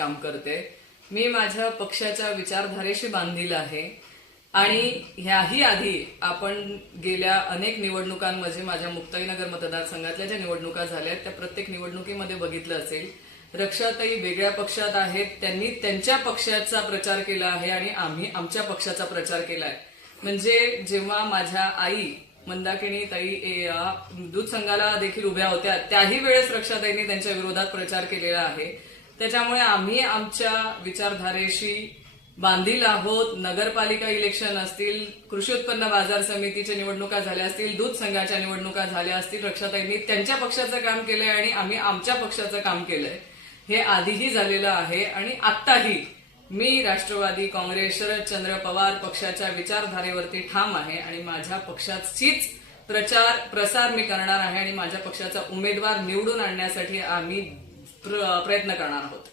काम करते. मी माझ्या पक्षाच्या विचारधारेशी बांधील आहे आणि ह्याही आधी आपण गेल्या अनेक निवडणुकांमध्ये माझ्या मुक्ताईनगर मतदारसंघातल्या ज्या निवडणुका झाल्या त्या प्रत्येक निवडणुकीमध्ये बघितलं असेल. रक्षाताई वेगळ्या पक्षात आहेत, त्यांनी त्यांच्या पक्षाचा प्रचार केला आहे आणि आम्ही आमच्या पक्षाचा प्रचार केलाय. म्हणजे जेव्हा माझ्या आई मंदाकिनी ताई दूध संघाला देखील उभ्या होत्या त्याही वेळेस रक्षाताईंनी त्यांच्या विरोधात प्रचार केलेला आहे. त्याच्यामुळे आम्ही आमच्या विचारधारेशी बांधील आहोत. नगरपालिका इलेक्शन असतील, कृषी उत्पन्न बाजार समितीच्या निवडणुका झाल्या असतील, दूध संघाच्या निवडणुका झाल्या असतील, रक्षाताईंनी त्यांच्या पक्षाचं काम केलंय आणि आम्ही आमच्या पक्षाचं काम केलंय. हे आधीही झालेलं आहे आणि आत्ताही मी राष्ट्रवादी काँग्रेस शरदचंद्र पवार पक्षाच्या विचारधारेवरती ठाम आहे आणि माझ्या पक्षाचीच प्रसार मी करणार आहे आणि माझ्या पक्षाचा उमेदवार निवडून आणण्यासाठी आम्ही प्रयत्न करणार आहोत.